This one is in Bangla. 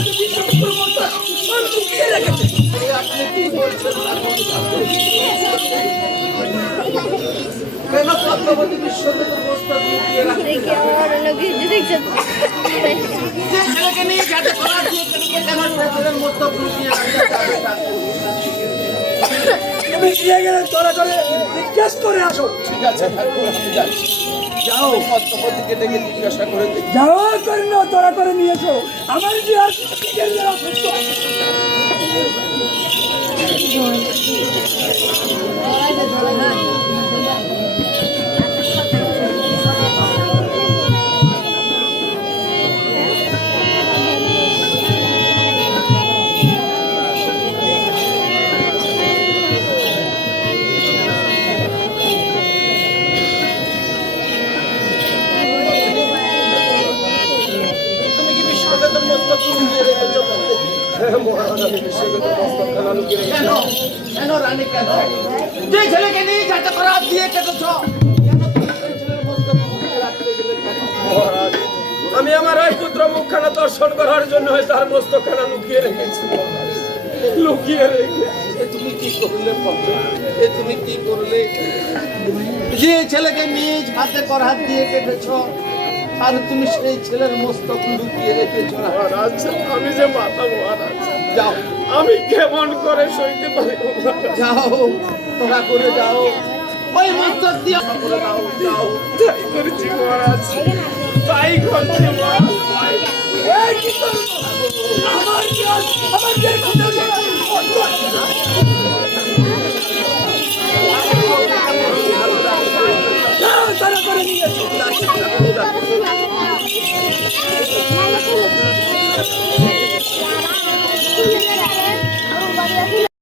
ছত্রপতি বিশ্বমিত্র মস্তক লুকিয়ে রেখেছে। আপনি কি বলছেন? কেন ছত্রপতি বিশ্বমিত্র মস্তক লুকিয়ে রাখতে যে ছেলেকে নিয়ে যাতে করার দিয়ে কেন ছেলের মস্তক লুকিয়ে রাখতে চাবে? তুমি গিয়ে গেলে তোরা করে জিজ্ঞেস করে আসো। ঠিক আছে ঠাকুর, আমি যাচ্ছি। যাও ছত্রপতিকে ডেকে জিজ্ঞাসা করে দেখি। যাও করে না, তোরা করে নিয়ে এসো। আমার যে আর টিকের যারা সত্য তুমি কি বিশ্বগতের মস্তক লুকিয়ে রেখেছো বলতে? মহারাজ, আমি বিশ্বগতের মস্তকখানা লুকিয়ে রেখেছি। কেন? কেন রানী, কেন? যে ছেলেকে নিয়ে যাতে করার দিয়ে কেটেছ, কেন তুমি সেই ছেলের মস্তক লুকিয়ে রাখতে গেলে কেন? মহারাজ, আমি আমার ওই পুত্র মুখখানা দর্শন করার জন্য তার মস্তকখানা লুকিয়ে রেখেছি। লুকিয়ে রেখেছি। তুমি কি করলে বাবা? তুমি কি করলে? যে ছেলেকে নিজ হাতে পর হাত দিয়ে কেটেছ, আর তুমি সেই ছেলের মস্তক লুকিয়ে রেখেছ। মহারাজ, আমি যে মাতা মহারাজ, যাও, আমি কেমন করে সইতে পারি? যাও, তোরা করে যাও, ওই মস্তক দিয়ে করে দাও। যাও, তাই করেছি মহারাজ, তাই করছি মহারাজ। এই কি করবো?